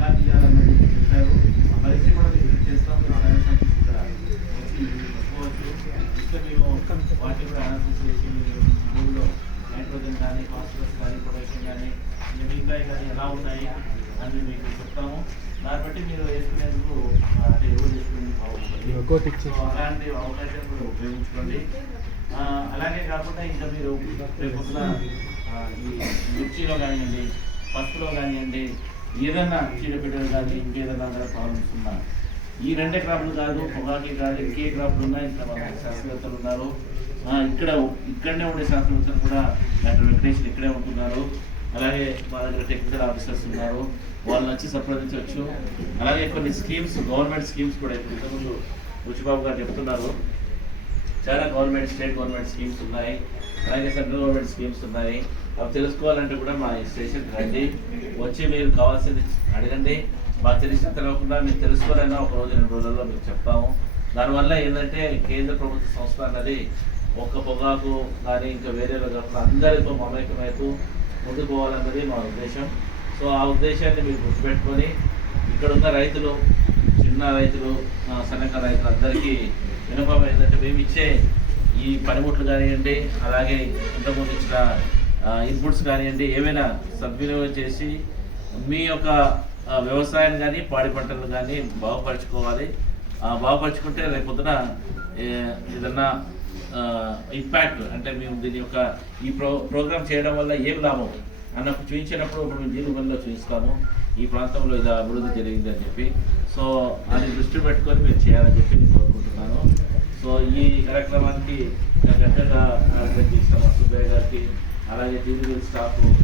ఎలా తీయాలన్నది చెప్పారు. ఆ పరీక్ష కూడా మీరు చేస్తాం. వాటి కూడా అనాలిసిస్ చేసి మీరు భూమిలో నైట్రోజన్ కానీ ఫాస్ఫరస్ కానీ పొటాషియం కానీ మిగతాయి కానీ ఎలా ఉన్నాయి అని మీకు చెప్తాము. దాన్ని బట్టి మీరు వేసుకునేందుకు అంటే ఎరువులు వేసుకునేందుకు బాగుంటుంది. అలాంటి అవకాశం కూడా ఉపయోగించుకోండి. అలాగే కాకుండా ఇంకా మీరు రేపొద్దున ఈ మిర్చిలో కానివ్వండి, పసుపులో కానివ్వండి, ఏదన్నా చీడపీడలు కానీ ఇంకేదన్నా ప్రాబ్లమ్స్ ఉన్నా ఈ రెండే క్రాప్లు కాదు, పొగాకి కాదు, ఇంకే క్రాప్లు ఉన్నాయి. ఇంకా మన శాస్త్రవేత్తలు ఉన్నారు. ఇక్కడనే ఉండే శాస్త్రవేత్తలు కూడా డాక్టర్ వెంకటేశ్వర్ ఇక్కడే ఉంటున్నారు. అలాగే మా దగ్గర టెక్నికల్ ఆఫీసర్స్ ఉన్నారు, వాళ్ళని వచ్చి సంప్రదించవచ్చు. అలాగే కొన్ని స్కీమ్స్, గవర్నమెంట్ స్కీమ్స్ కూడా ఇంతకుముందు రుచిబాబు గారు చెప్తున్నారు. చాలా గవర్నమెంట్, స్టేట్ గవర్నమెంట్ స్కీమ్స్ ఉన్నాయి, అలాగే సెంట్రల్ గవర్నమెంట్ స్కీమ్స్ ఉన్నాయి. అవి తెలుసుకోవాలంటే కూడా మా స్టేషన్కి రండి, వచ్చి మీరు కావాల్సింది అడగండి. మాకు తెలిసిన తెలియకుండా మీరు తెలుసుకోవాలన్నా ఒక రోజు 2 రోజుల్లో మీకు చెప్తాము. దానివల్ల ఏంటంటే కేంద్ర ప్రభుత్వ సంస్థ అన్నది ఒక్క పొగాకు కానీ ఇంకా వేరేలో కాకుండా అందరితో మమేకమైతూ ముందుకు పోవాలన్నది మా ఉద్దేశం. సో ఆ ఉద్దేశాన్ని మీరు గుర్తుపెట్టుకొని ఇక్కడ ఉన్న రైతులు, చిన్న రైతులు, సన్నకారు రైతులు అందరికీ వినపం ఏంటంటే మేము ఇచ్చే ఈ పనిముట్లు కానివ్వండి, అలాగే ఇంతకుముందు ఇచ్చిన ఇన్పుట్స్ కానివ్వండి, ఏమైనా సద్వినియోగం చేసి మీ యొక్క వ్యవసాయం కానీ పాడి పంటలు కానీ బాగుపరచుకోవాలి. బాగుపరుచుకుంటే రేపొద్దున ఏదన్నా ఇంపాక్ట్ అంటే మేము దీని యొక్క ఈ ప్రోగ్రామ్ చేయడం వల్ల ఏం లాభం అన్నప్పుడు చూపించినప్పుడు మేము జీవితంలో చూపిస్తాము ఈ ప్రాంతంలో ఇది అభివృద్ధి జరిగింది అని చెప్పి. సో అది దృష్టి పెట్టుకొని మీరు చేయాలని చెప్పి నేను కోరుకుంటున్నాను. సో ఈ కార్యక్రమానికి గంటగా సుబ్బయ్య గారికి, అలాగే టీవీ స్టాఫ్